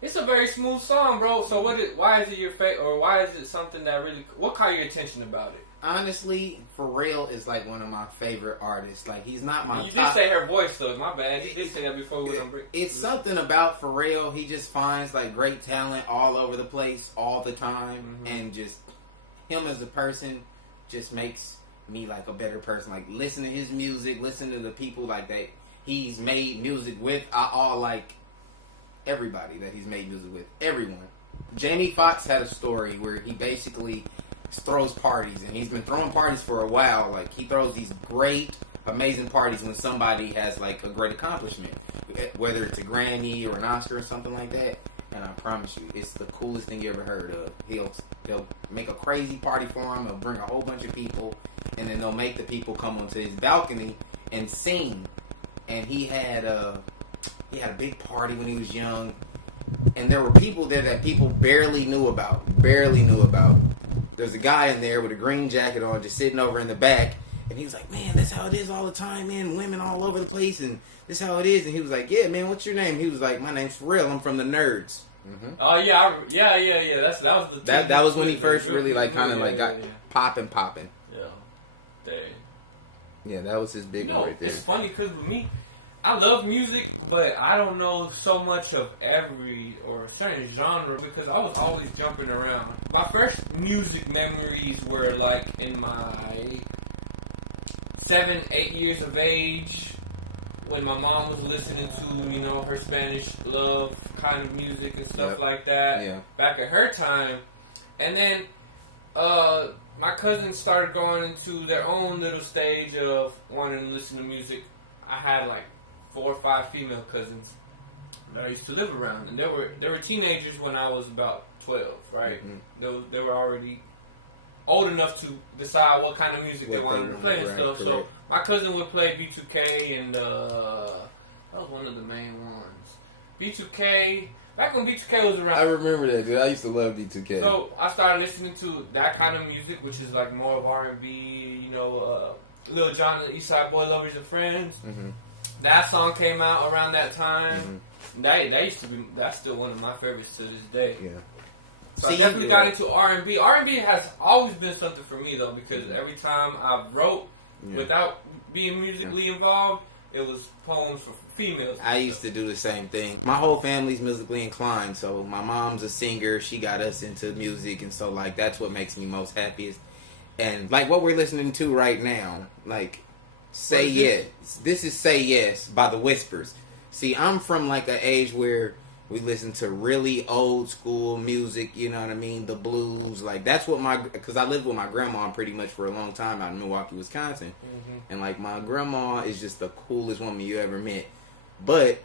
It's a very smooth song, bro. So why is it your favorite, or why is it something that really? What caught your attention about it? Honestly, Pharrell is like one of my favorite artists. Like, he's not my You top. did say her voice, though. My bad. You did say that before we went on break. It's something about Pharrell. He just finds like great talent all over the place, all the time, and just him as a person just makes me like a better person. Like, listen to his music, listen to the people like that he's made music with. I all like everybody that he's made music with. Everyone. Jamie Foxx had a story where he basically throws parties, and he's been throwing parties for a while. Like, he throws these great, amazing parties when somebody has like a great accomplishment, whether it's a Grammy or an Oscar or something like that. And I promise you, it's the coolest thing you ever heard of. They'll make a crazy party for him. They'll bring a whole bunch of people, and then they'll make the people come onto his balcony and sing. And he had a big party when he was young, and there were people there that people barely knew about. There's a guy in there with a green jacket on, just sitting over in the back, and he was like, "Man, that's how it is all the time, man. Women all over the place, and this is how it is." And he was like, "Yeah, man, what's your name?" He was like, "My name's Pharrell. I'm from the Nerds." Mm-hmm. Oh yeah. That was when he first really like kind of got popping. Yeah. Dang. Yeah, that was his big one right there. It's funny because with me, I love music, but I don't know so much of every or certain genre because I was always jumping around. My first music memories were like in my 7, 8 years of age when my mom was listening to, her Spanish love kind of music and stuff like that. Yeah. Back at her time. And then my cousins started going into their own little stage of wanting to listen to music. I had like 4 or 5 female cousins that I used to live around, and they were teenagers when I was about 12, right? Mm-hmm. They were already old enough to decide what kind of music they wanted to play and stuff. Correct. So my cousin would play B2K, and that was one of the main ones. B2K, back when B2K was around. I remember that, dude. I used to love B2K. So I started listening to that kind of music, which is like more of R&B, Lil Jon and the East Side Boy, Lovers and Friends. Mm-hmm. That song came out around that time. Mm-hmm. That's still one of my favorites to this day. Yeah. So I definitely got into R&B. R&B has always been something for me though, because every time I wrote without being musically involved, it was poems for females. I used to do the same thing. My whole family's musically inclined, so my mom's a singer. She got us into music, and so like that's what makes me most happiest. And like what we're listening to right now, like Say Yes. This is Say Yes by the Whispers. See, I'm from like an age where we listen to really old school music, you know what I mean? The blues, like that's what because I lived with my grandma pretty much for a long time out in Milwaukee, Wisconsin. Mm-hmm. And like my grandma is just the coolest woman you ever met. But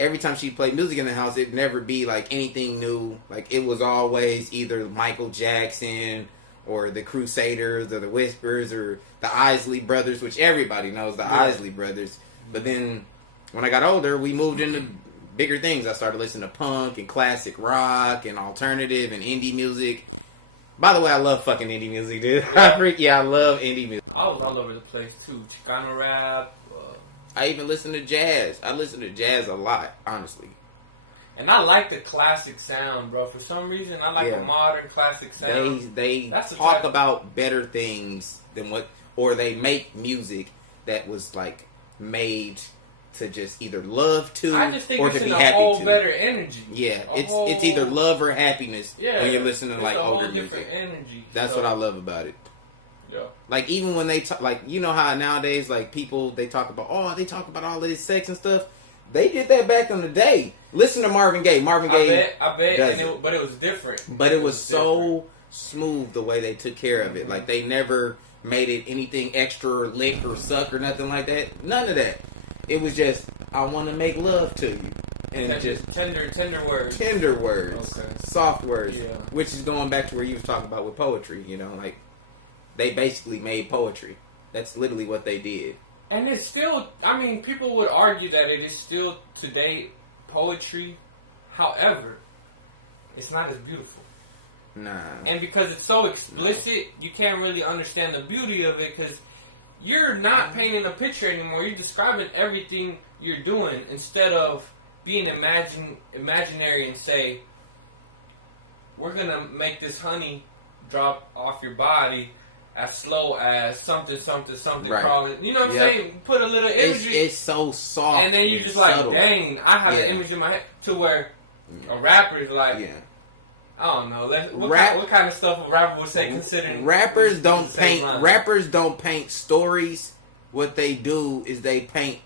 every time she played music in the house, it'd never be like anything new. Like it was always either Michael Jackson or the Crusaders or the Whispers or the Isley Brothers, which everybody knows the Isley Brothers. But then when I got older, we moved into bigger things. I started listening to punk and classic rock and alternative and indie music. By the way, I love fucking indie music, dude. I love indie music. I was all over the place too. Chicano rap. I even listen to jazz. I listen to jazz a lot, honestly. And I like the classic sound, bro. For some reason, I like the modern classic sound. They talk about better things than or they make music that was like made to just either love to I just think or it's to be in happy a whole to. Better energy. Yeah, it's either love or happiness when you're listening to like older music. Energy. That's what I love about it. Yeah. Like even when they talk, like you know how nowadays like people they talk about all this sex and stuff. They did that back in the day. Listen to Marvin Gaye. Marvin Gaye. I bet. But it was different. But it was so smooth the way they took care of it. Like they never made it anything extra or lick or suck or nothing like that. None of that. It was just I want to make love to you. And just tender words. Tender words. Okay. Soft words. Yeah. Which is going back to where you was talking about with poetry, like they basically made poetry. That's literally what they did. And it's still, people would argue that it is still today poetry. However, it's not as beautiful. Nah. And because it's so explicit, you can't really understand the beauty of it because you're not painting a picture anymore. You're describing everything you're doing instead of being imaginary and say, we're gonna make this honey drop off your body as slow as something right. crawling. You know what I'm saying? Put a little imagery. It's so soft. And then you just subtle. like, dang, I have an image in my head to where a rapper is like, I don't know. What kind of stuff a rapper would say considering rappers don't paint stories. What they do is they paint,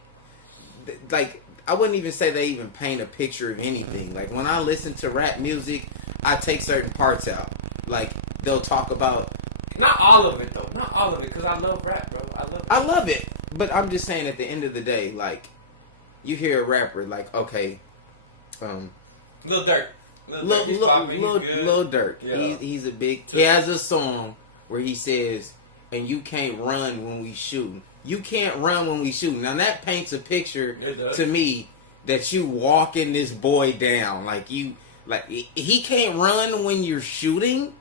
like, I wouldn't even say they even paint a picture of anything. Like, when I listen to rap music, I take certain parts out. Like, they'll talk about... Not all of it, though. Not all of it, because I love rap, bro. I love it. But I'm just saying, at the end of the day, like, you hear a rapper, like, okay... Lil Durk. Lil Durk. Yeah. He's a big... He has a song where he says, and you can't run when we shoot. You can't run when we shoot. Now, that paints a picture to me that you walking this boy down. Like, he can't run when you're shooting?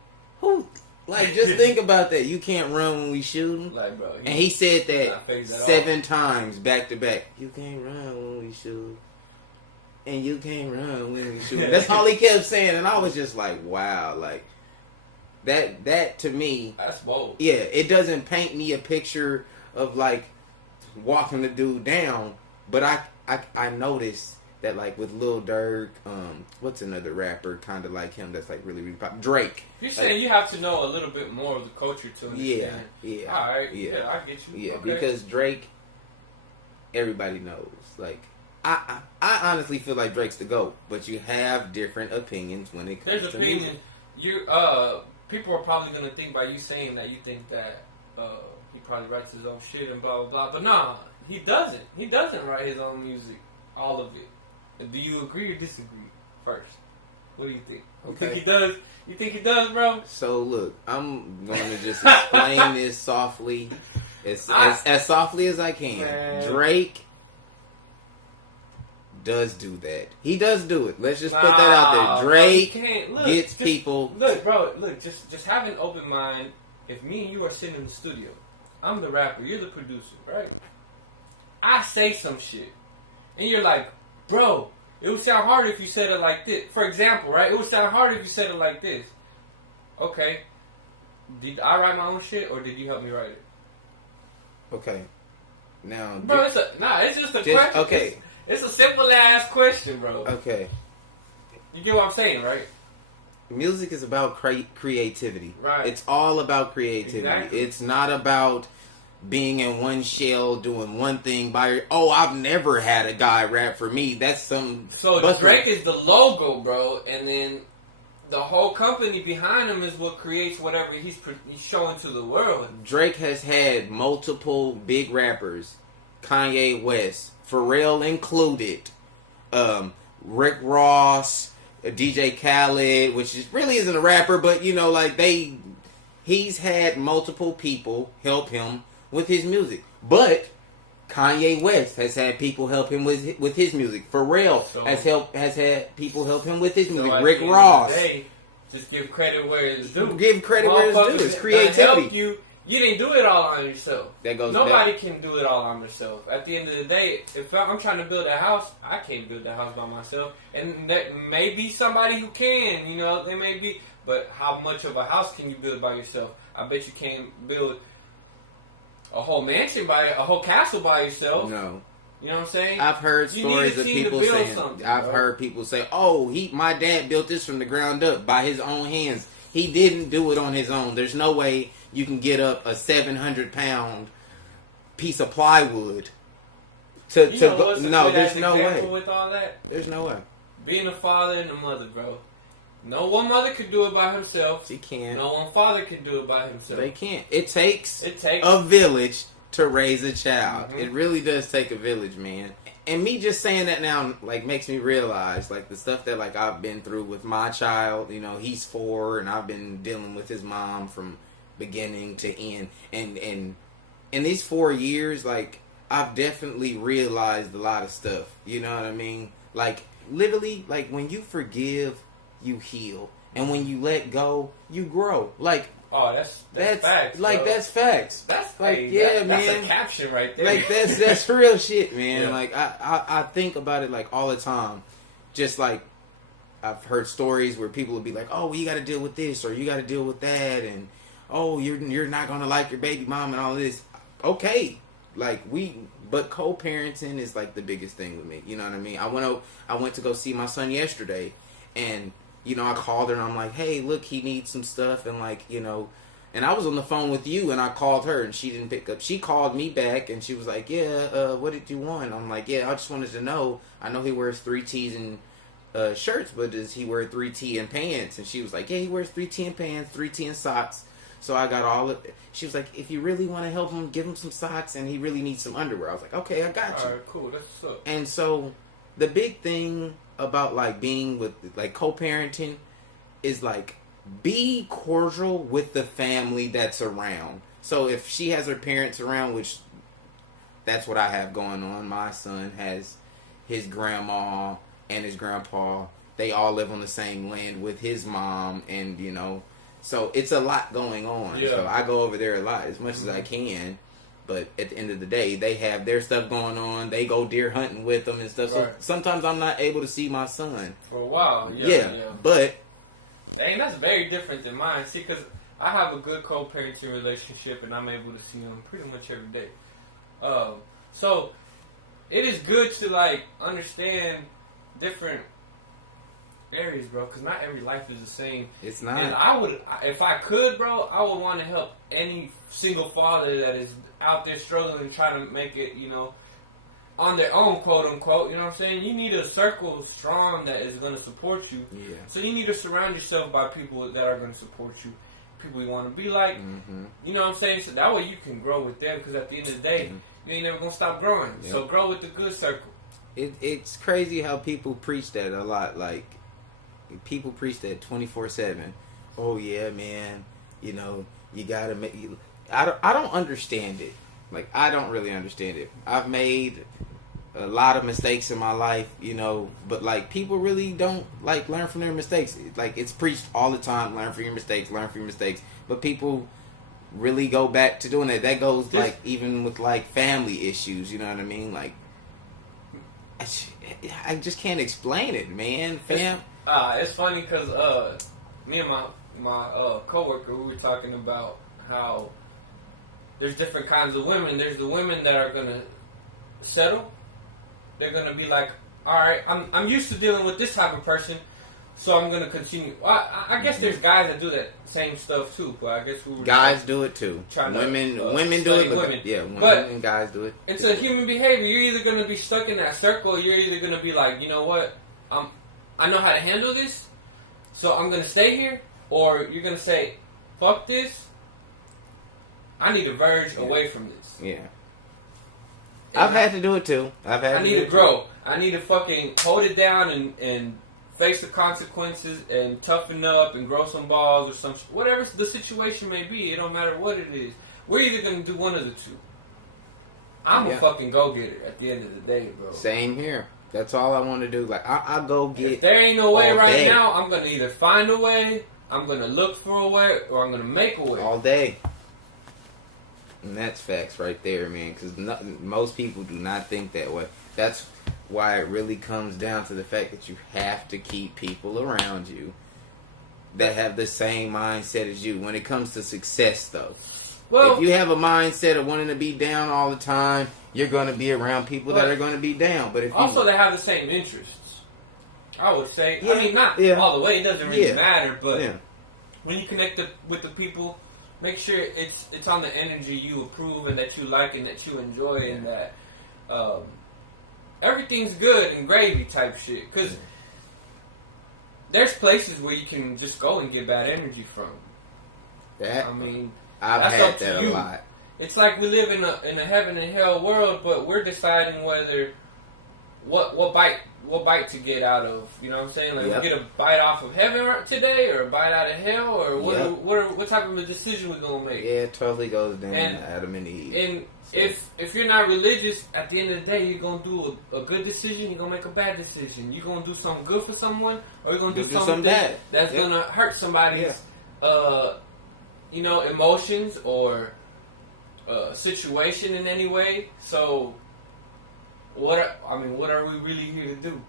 Who... Like, just think about that. You can't run when we shooting. Like, bro, and he said that 7 times back to back. You can't run when we shoot. And you can't run when we shoot. That's all he kept saying. And I was just like, wow. Like, that to me. That's bold. Yeah, it doesn't paint me a picture of, like, walking the dude down. But I noticed that, like, with Lil Durk, what's another rapper kind of like him that's, like, really, really popular? Drake. You're saying you have to know a little bit more of the culture to understand. Yeah. All right. Yeah, I get you. Yeah, okay. Because Drake, everybody knows. Like, I honestly feel like Drake's the GOAT, but you have different opinions when it comes to music. People are probably going to think by you saying that you think that he probably writes his own shit and blah, blah, blah. But nah, he doesn't. He doesn't write his own music. All of it. Do you agree or disagree first? What do you think? You think he does? You think he does, bro? So look, I'm going to just explain this softly, as softly as I can. Man. Drake does do that. He does do it. Let's just put that out there. Drake gets people. Look, bro. Look, just have an open mind. If me and you are sitting in the studio, I'm the rapper, you're the producer, right? I say some shit, and you're like, bro, it would sound hard if you said it like this. For example, right? It would sound hard if you said it like this. Okay. Did I write my own shit, or did you help me write it? Okay. Now, bro, it's just a question. Okay. It's a simple ass question, bro. Okay. You get what I'm saying, right? Music is about creativity. Right. It's all about creativity. Exactly. It's not about being in one shell doing one thing I've never had a guy rap for me. That's some... So Drake is the logo, bro, and then the whole company behind him is what creates whatever he's showing to the world. Drake has had multiple big rappers, Kanye West, Pharrell included, Rick Ross, DJ Khaled, which really isn't a rapper, but you know, like he's had multiple people help him with his music. But Kanye West has had people help him with his music. Pharrell has had people help him with his music. Rick Ross. Just give credit where it's due. Give credit where it's due. It's creativity. You didn't do it all on yourself. Nobody can do it all on themselves. At the end of the day, if I'm trying to build a house, I can't build that house by myself. And that may be somebody who can, you know, they may be. But how much of a house can you build by yourself? I bet you can't build a whole mansion a whole castle by yourself. No. You know what I'm saying? I've heard stories of people saying, I've heard people say, my dad built this from the ground up by his own hands. He didn't do it on his own. There's no way you can get up a 700-pound piece of plywood there's no way. With all that? There's no way. Being a father and a mother, bro. No one mother could do it by herself. She can't. No one father can do it by himself. They can't. It takes a village to raise a child. Mm-hmm. It really does take a village, man. And me just saying that now, like, makes me realize, like, the stuff that, like, I've been through with my child. You know, he's 4, and I've been dealing with his mom from beginning to end. And in these 4 years, like, I've definitely realized a lot of stuff. You know what I mean? Like, literally, like, when you forgive, you heal. And when you let go, you grow. Like, Oh, that's facts. Like, bro. that's facts. That's like, hey, yeah, that's man. a caption right there. Like, that's real shit, man. Yeah. Like, I think about it, like, all the time. Just, like, I've heard stories where people would be like, oh, well, you got to deal with this, or you got to deal with that, and, oh, you're not going to like your baby mom and all this. Okay. Like, but co-parenting is, like, the biggest thing with me. You know what I mean? I went to go see my son yesterday, and, you know, I called her, and I'm like, hey, look, he needs some stuff, and, like, you know, and I was on the phone with you, and I called her, and she didn't pick up. She called me back, and she was like, yeah, what did you want? I'm like, yeah, I just wanted to know. I know he wears 3Ts and shirts, but does he wear 3T and pants? And she was like, yeah, he wears 3T and pants, 3T and socks. So I got all of it. She was like, if you really want to help him, give him some socks, and he really needs some underwear. I was like, okay, I got you. All right, cool. That's what's up. And so the big thing about, like, being with, like, co-parenting is, like, be cordial with the family that's around. So if she has her parents around, which that's what I have going on. My son has his grandma and his grandpa. They all live on the same land with his mom, and, you know, so it's a lot going on. Yeah. So I go over there a lot, as much as I can. But at the end of the day, they have their stuff going on. They go deer hunting with them and stuff. Right. So sometimes I'm not able to see my son. For a while, Yeah. But dang, that's very different than mine. See, because I have a good co-parenting relationship, and I'm able to see him pretty much every day. So it is good to, like, understand different areas, bro, because not every life is the same. it's not. And I would, if I could, bro, I would want to help any single father that is out there struggling, trying to make it, you know, on their own, quote unquote. You know what I'm saying? You need a circle strong that is going to support you. Yeah. So you need to surround yourself by people that are going to support you, people you want to be like. Mm-hmm. You know what I'm saying? So that way you can grow with them, because at the end of the day, you ain't never going to stop growing. Yep. So grow with the good circle. It's crazy how people preach that a lot. Like, people preach that 24/7. Oh yeah, man. You know, you gotta make. I don't understand it. Like, I don't really understand it. I've made a lot of mistakes in my life, you know, but, like, people really don't, like, learn from their mistakes. Like, it's preached all the time. Learn from your mistakes. Learn from your mistakes. But people really go back to doing that. That goes, like, even with, like, family issues. You know what I mean? Like, I just can't explain it, man. It's funny because me and my coworker, we were talking about how there's different kinds of women. There's the women that are gonna settle. They're gonna be like, all right, I'm used to dealing with this type of person, so I'm gonna continue. Well, I guess there's guys that do that same stuff too, but I guess we were guys do it too. Women do it, but women. Yeah, women and guys do it. It's a human behavior. You're either gonna be stuck in that circle, or you're either gonna be like, you know what, I know how to handle this, so I'm gonna stay here, or you're gonna say, fuck this. I need to verge away from this. Yeah. I've had to do it too. I need to grow. I need to fucking hold it down and face the consequences and toughen up and grow some balls or some whatever the situation may be. It don't matter what it is. We're either gonna do one of the two. I'm a fucking go getter at the end of the day, bro. Same here. That's all I want to do. Like, I go get. If there ain't no way right day. now, I'm gonna either find a way, I'm gonna look for a way, or I'm gonna make a way. All day. And that's facts right there, man. Because most people do not think that way. That's why it really comes down to the fact that you have to keep people around you that have the same mindset as you. When it comes to success, though, if you have a mindset of wanting to be down all the time, you're going to be around people that are going to be down. But if also they have the same interests, I would say. Yeah, I mean, not all the way. It doesn't really matter, but when you connect with the people, make sure it's on the energy you approve and that you like and that you enjoy and that everything's good and gravy type shit. Because there's places where you can just go and get bad energy from. I mean, I've had that a lot. It's like we live in a heaven and hell world, but we're deciding whether what bite to get out of. You know what I'm saying? Like, we get a bite off of heaven today, or a bite out of hell, or what type of a decision we're gonna make? Yeah, it totally goes down to Adam and Eve. And if you're not religious, at the end of the day, you're gonna do a good decision. You're gonna make a bad decision. You're gonna do something good for someone, or you're gonna do something bad that's gonna hurt somebody's emotions or situation in any way. So what are we really here to do?